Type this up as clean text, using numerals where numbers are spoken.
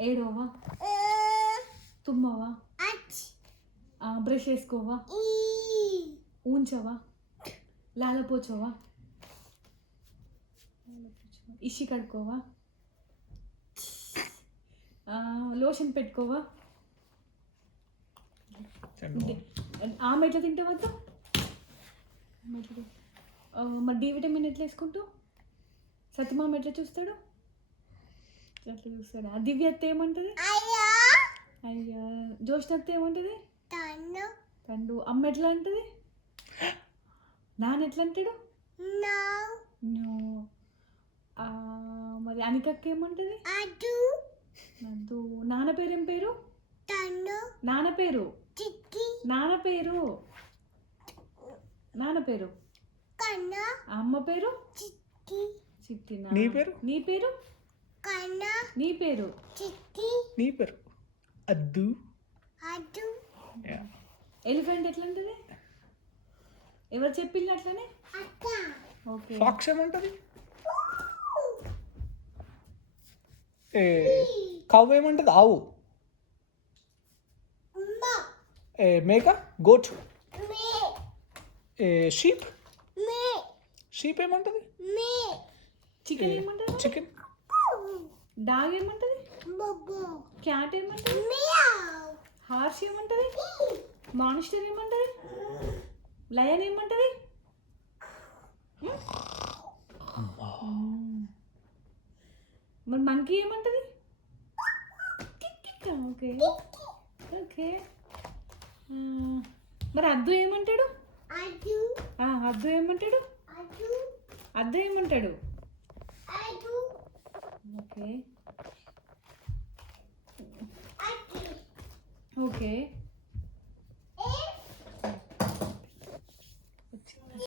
ఏడవా, తుమ్మవా, brush వేసుకోవా, ఊంచవా, లాలపోచవా, ఇషి కడుకోవా, lotion పెట్టుకోవా, ఆమె ఎట్లా తింటావద్దు. మరి డి విటమిన్ ఎట్లా వేసుకుంటావు? సత్యమామ ఎట్లా చూస్తాడు? అట్లా చూస్తాడా? దివ్యత్త ఏమంటుంది? అయ్యా. జోష్నత్త ఏమంటుంది? తండు. అమ్మ ఎట్లా అంటుంది? నాన్న ఎట్లా అంటాడు? నో. మరి అనికక్క ఏమంటుంది? అద్దు. నాన్న పేరు ఏం పేరు? నాన్న పేరు నాన్న పేరు నాన్న పేరు అమ్మ పేరు చిట్టి. నీ పేరు? నీ పేరు? నీ పేరు? నీ పేరు అద్దు. ఎలిఫెంట్ ఎట్లా ఉంటుంది? ఎవరు చెప్పింది అట్లనే? ఓకే. ఫాక్స్ ఏమంటది? కౌ ఏమంటది? ఆవు. మేక? గోట్. షీప్? షీప్ ఏమంటది? చికెన్ ఏమంటది? చికెన్. డాగ్ ఏమంటది? క్యాట్ ఏమంటది? హార్స్ ఏమంటది? మాన్స్టర్ ఏమంటది? లయన్ ఏమంటది? మరి మంకీ ఏమంటది? Okay okay. మరి అద్దు ఏమంటాడు? అద్దు ఏమంటాడు? అద్దు ఏమంటాడు? Okay okay.